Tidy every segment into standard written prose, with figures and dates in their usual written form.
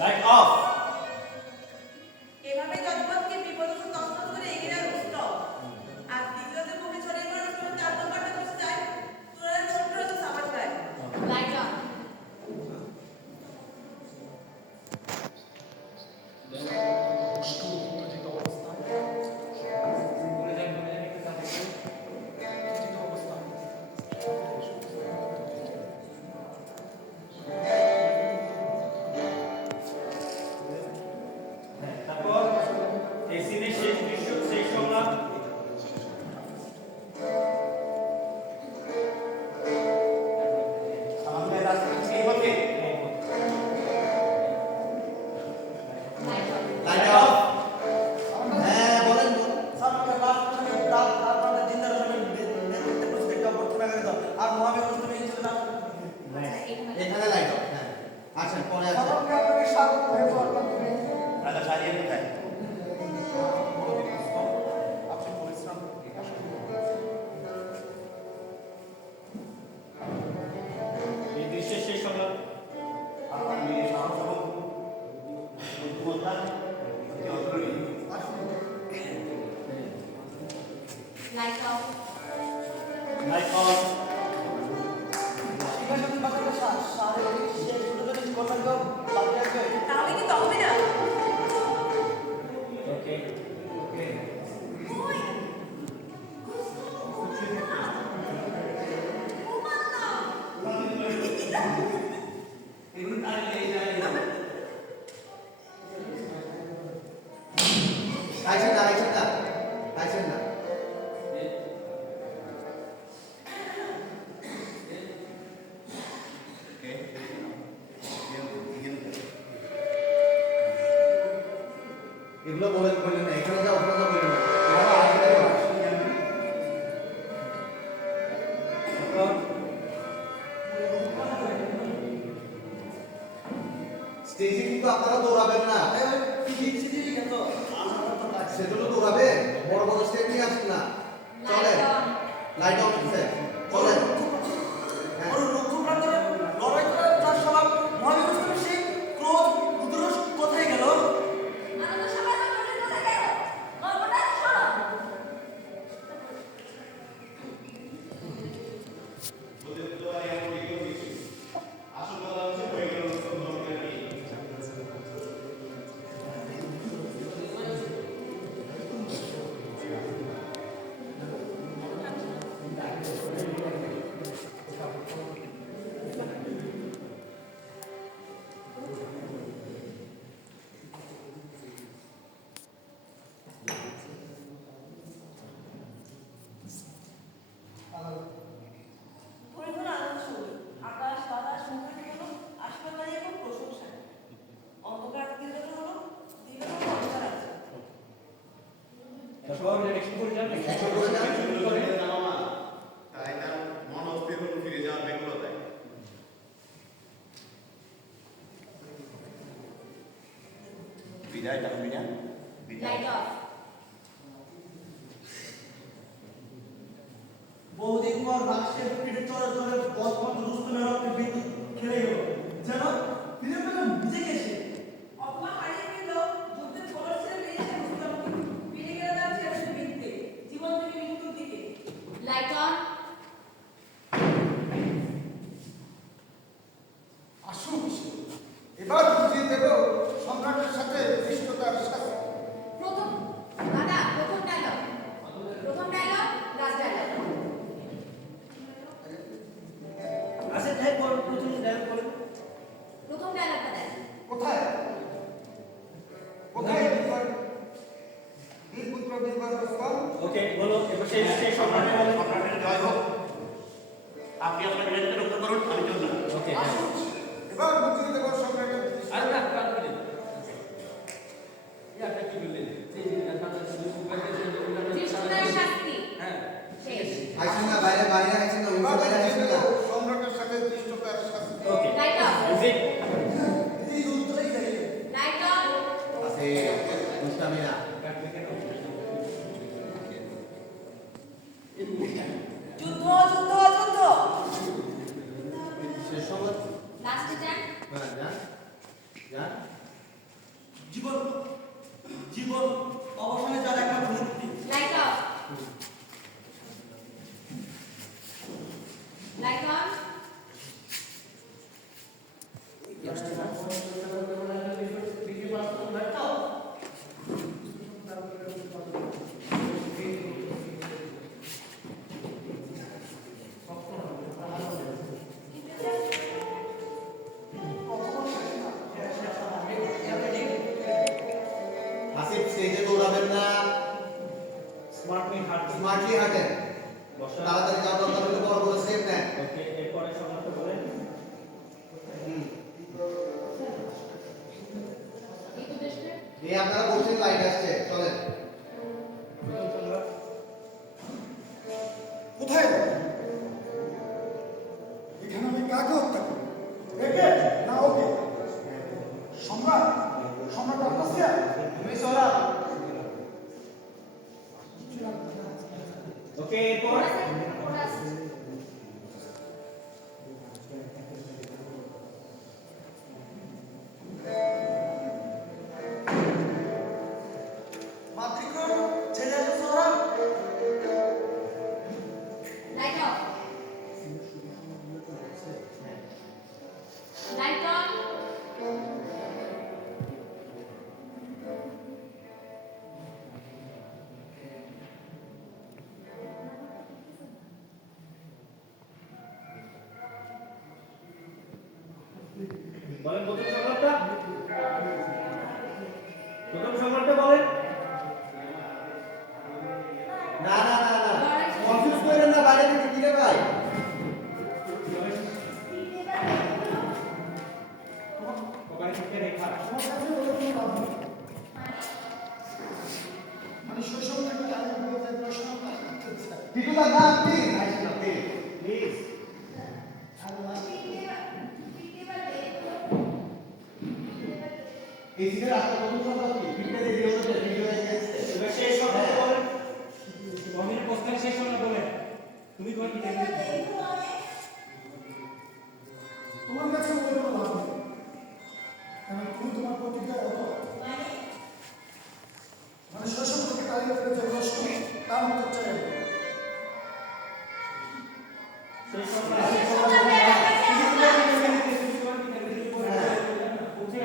Light off. এভাবে জগৎকে বিপদগ্রস্ত তছনছ করে এগিয়ে যাওয়ার স্টপ। আর দ্বিতীয়তে মুখে ছড়িয়ে পড়ার সময় 4 নম্বরটা বসে যায় তোরা ছোট্ট একটা সাবাস গায়। Light on. তারপর এই সিনের শেষ দৃশ্য, শেষ সংলাপ। আমাদের রাস্তা এই পথে লাইট অফ। হ্যাঁ বলেন স্যার আমাকে লাস্ট তারপরে দিনদার সাহেবের নেতৃত্বে প্রত্যেকটা অভ্যর্থনা করে দাও আর মহাবীর তুমি হিসেবে না এখানে লাইট অফ। হ্যাঁ আচ্ছা পরে আছে সকলকে আপনাকে স্বাগত জানাই। আচ্ছা সারিয়ে কোথায়? আপনি পরিশ্রম এই দৃশ্যের শেষ সংলাপ। আপনি সাহস এবং বুদ্ধিমত্তা অগ্রণী। Light off. Light off. শিক্ষাসন বাজারে শারীরিক শেষ পর্যন্ত কর্তব্য বাকি আছে। তাহলে কি হবে না? ওকে ওকে। আইছেন না আইছেন না আইছেন না। এগুলো বলেন বলেন না, এখানে যাও ওখানে যাও বলেন না। তারপর স্টেজে কিন্তু আপনারা দৌড়াবেন না, সেজন্য দৌড়াবেন। বড় বড় স্টেপ নিয়ে আসেন না। চলেন লাইট অফ হচ্ছে চলেন। হ্যাঁ ওর লক্ষ্য প্রান্তরে লড়াই করার তার স্বভাব মহাবীর সেই ক্রোধ উদ্রোষ কোথায় গেল? আনন্দ সবাই মনে কোথায় গেল? গল্পটা শোনো। পরিপূর্ণ আনন্দ সঙ্গী আকাশ বাতাস মুখে হলো আশীর্বাদী এবং প্রশংসা। অন্ধকার দীর্ঘ হলো দীর্ঘ অন্ধকার আছে। তারপর নেক্সট করে যান। একশো করে যান। তাই তার মন অস্থির হলো ফিরে যাওয়ার ব্যাকুলতায়। বিদায় তাহমিনা বিদায়। Light off. বহুদিন পর রাষ্ট্রের পিঠে চড়ে চড়ে বসপন্ত রুস্তমের রক্তে বিদ্যুৎ খেলে গেল যেন ফিরে পেলাম নিজেকে সে। অপমান হারিয়ে ফেলল যুদ্ধের খবর ছেড়ে বেরিয়েছে মুসলমানকে ফিরে গেল তার ছেলের বিরুদ্ধে জীবন থেকে মৃত্যুর দিকে। Light on. আসুন এবার বুঝিয়ে দেব সম্রাটের সাথে ধৃষ্টতার সাথে। প্রথম দাদা প্রথম ডায়লগ লাস্ট ডায়লগ। আচ্ছা তাই প্রথম ডায়লগ বলেন। প্রথম ডায়লগটা দেন। কোথায় কোথায় বীরপুত্র বীরবর রুস্তম? ওকে বলো এবার শেষ শেষ সংলাপে বলো। সম্রাটের জয় হোক। আপনি আপনার বিদায়কে রক্ষা করুন, আমি চললাম। ওকে আসুন এবার বুঝিয়ে দেব সম্রাটের কৃষ্ণের শাস্তি। শেষ। আইছেন না বাইরে বাইরে আইছেন না এবার বাইরে বুঝিয়ে আইছেন দেব না। সম্রাটের সাথে ধৃষ্টতার সাথে। Okay light off. মিউজিক। এই উত্তরেই যাই লাইট অন। আছে মুস্তামিনা। যুদ্ধ যুদ্ধ যুদ্ধ। শেষ সংবাদ লাস্টে যান। হ্যাঁ যান যান জীবন জীবন অবসানে যার একমাত্র মুক্তি। Light off. Light on. Hasib স্টেজে দৌড়াবেন না, স্মার্টলি হাঁটুন। স্মার্টলি হাঁটেন, বসা। তাড়াতাড়ি যাওয়ার দরকার হলে বড় বড় স্টেপ নেন। ওকে, এরপরে সংলাপ বলেন। হুম। এই তো দেশে এই আপনারা বলছেন লাইট আসছে, চলেন। প্রথম সংলাপ। কোথায় এখানে আমি কাকে হত্যা করি? একে না ওকে? সম্রাট সম্রাট আব্বাসিয়া? তুমি সোহরাব। ওকে, এরপর কোরাস। মাতৃকণ ছেড়ে আসো Sohrab. Light off. Light on. বলেন প্রথম সংলাপটা। প্রথম সংলাপটা বলেন। না না না না, কনফিউজ করেন না, বাইরে থেকে কিনে ভাই। ওখানে থেকে রেখা। আমার কাছে বলে কোনো লাভ নেই। মানে শৈশব থেকে আমি বলতে প্রশ্ন করতে চাই। কিছু তার নাম প্লিজ, প্লিজ। এই সিনের আপনার প্রথম সংবাদ কি? ফিটনেস এই ভিডিওতে ভিডিও এসেছে। এবার শেষ সংলাপ বলেন। মমিনের প্রশ্নের শেষ সংলাপ বলেন। তুমি তোমার কি দেখবে? তোমার কাছে বলে কোনো লাভ নেই, কারণ তুমি তোমার প্রতিজ্ঞায় অটল। মানে শৈশব থেকে দাঁড়িয়ে থেকে যে প্রশ্ন তার উত্তর চাই আমি। শেষ সংলাপ।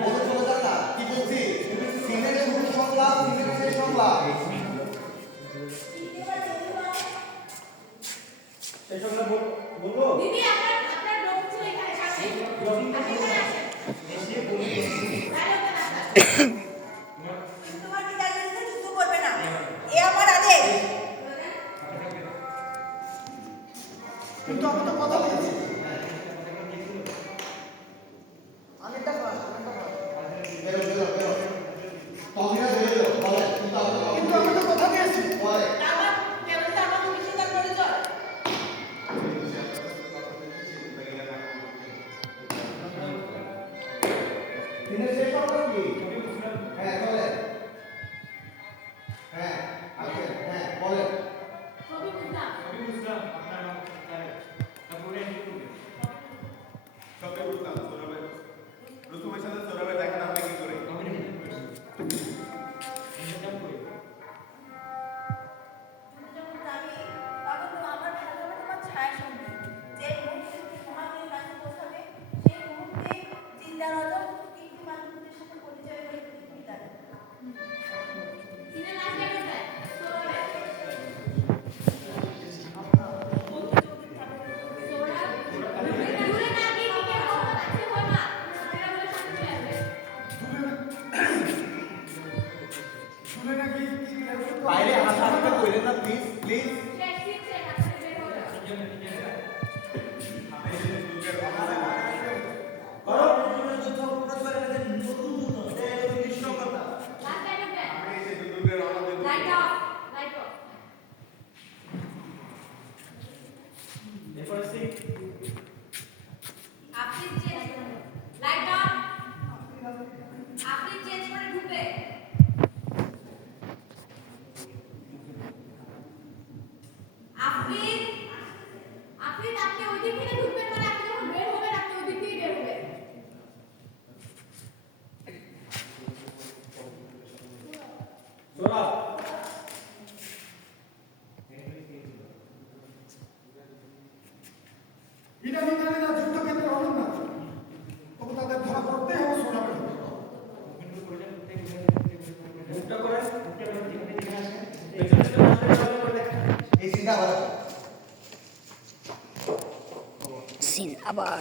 বলে চলে যান না, কি বলছি? সিনের শুরু সংলাপ, সিনের শেষ সংলাপ। শেষ সংলাপ বলবো। দিদি আপনার লোক ছিল এখানে সামনে। আপনি এখানে আসেন। এসে বলি। তোমার পিতার বিরুদ্ধে যুদ্ধ করবে না। এ আমার আদেশ। কিন্তু আমি তো কথা বলেছি। আগেরটা ক্লাস আগেরটা ক্লাস। বেরো বেরো বেরো, কফিটা বেরো বলে, কিন্তু আপনার কিন্তু আমি তো কথা দিয়েছি। বলে আমার কেবল তো আমার ভবিষ্যতের পরিচয়। সিনের শেষ সংলাপ কি? হ্যাঁ চলে, হ্যাঁ আচ্ছা, হ্যাঁ বলেন। ছবি বুঝলাম। সবকে বুঝলাম সৌরভের রুসুমের সাথে সৌরভের দেখা না কি করে? যখন যাবি তখন তো আমার সাথে হবে তোমার ছায়া সঙ্গী। যে মুহূর্তে তোমার কাছে পৌঁছাবে সেই মুহূর্তে জিন্দা রজব কীর্তি মানুষের সাথে পারবেন না তবু তাদের ধরা পড়তেই হবে সোনাবে মুখটা করে যেখানে আসেন এই চিন্তা আবার সিন আবার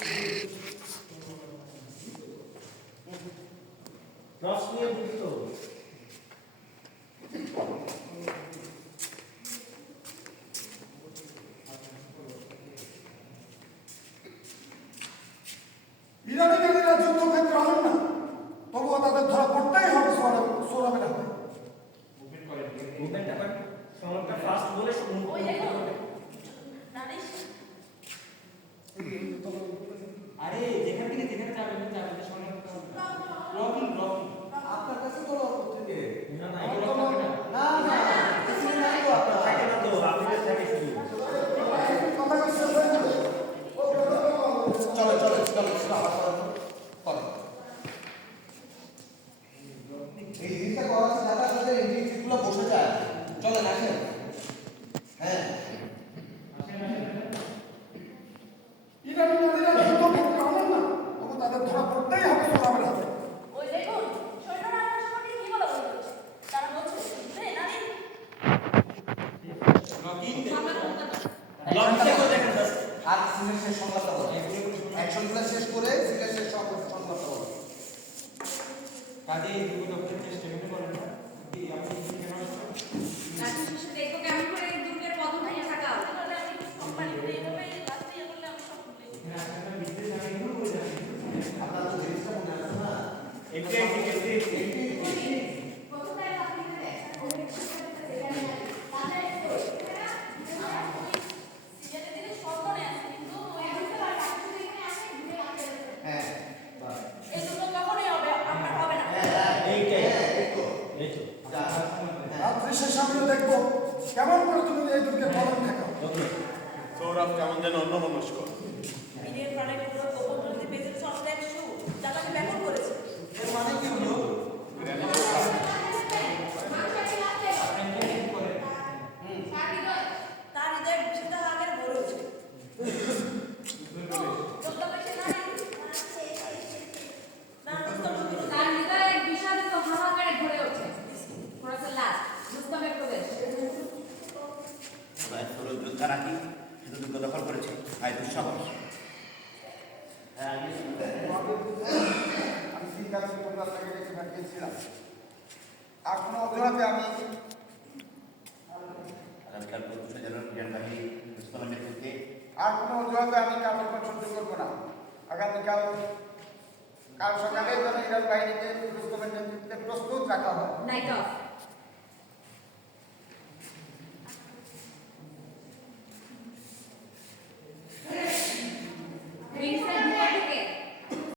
ক্রস নিয়ে বুঝতে হবে। ইরানি নারীরা যুদ্ধক্ষেত্রে হবেন না তবুও তাদের ধরা পড়তেই হবে সোনাবে না মুভমেন্টটা করেন সমলটা ফাস্ট বলে ওই দেখো নারিশ আরে যেখান থেকে যেখানে যাবেন যাবেন সামনে ব্লকিং ব্লকিং আপনার কাছে তো থেকে না না এগুলো হবে না না না কিছু নাই তো আপনার থাকে না তো আপনাদের থাকে শুধু কথা কইছে হয়ে যাবে চলে চলে চলে আবার করেন এই জিনিসটা করা আছে যাতে আপনাদের এই জিনিসগুলো বসে যায় চলেন আসেন হ্যাঁ ইরানি নারীরা যুদ্ধক্ষেত্রে হবেন না তবু তাদের ধরা পড়তেই হবে সোনাবে না ওই দেখুন সৈন্যরা আপনার সম্বন্ধে কি বলা বলছে তারা বলছে রে নারী ব্লকিং আমার কথা ব্লকিং থেকে দেখেন জাস্ট আর সিনের শেষ সংলাপটা বলো অ্যাকশনগুলো শেষ করে সিনের শেষ সংলাপটা বলো কাজে এই দুটো ডক্টর চেষ্টা করেন না কি আপনি কি কেন লাঠি শেষে দেখো কেমন করে এই দুর্গের পতন হয়ে থাকা তাহলে আমি কোম্পানি করে এইভাবে লাঠি এ করলে আমি সব ভুলে যাই। এখানে আসলে বিজনেস আমি এগুলো করে যাচ্ছি আপনার তো জিনিসটা মনে আছে না এটাই প্রথমে আপনি সেখানে তাদের সিরিয়ালে দিলে সব মনে আছে কিন্তু ওই হ্যাঁ বাহ এই দুটো কখনোই হবে আপনার হবে না এইটাই এই তো এই তো যা রাত্রি শেষে আমিও দেখবো কেমন করে তুমি এই দুর্গের পতন ঠেকাও ওকে সৌরভ কেমন যেন অন্যমনস্ক। বিনের প্রাণের উপর গোপন যদি বেঁচে চলতে একশো তাকে আমি ব্যাপক করেছি এর মানে কি হলো তার হৃদয় বিষয়টা আগের ভরে উঠছে তার হৃদয়ে এক বিষাদিত হাহাকারে ভরে ওঠে খোরাসের লাশ রুস্তমের প্রবেশ যোদ্ধা নাকি শুধু দুর্গ দখল করেছে আয় দুঃসাহস। আমি শ্রীকান্ত পরিবার থেকে ডেকে পাঠিয়েছিলাম আর কোনো অজুহাতে আমি আগামীকাল ২৪ জানুয়ারি বিমান বাহিনী রুস্তমের নেতৃত্বে আর কোনো অজুহাতে আমি কার্যক্রম সহ্য করবো না আগামীকাল কাল সকালে যেন ইরান বাহিনীকে রুস্তমের নেতৃত্বে প্রস্তুত রাখা হয় নাইট অফ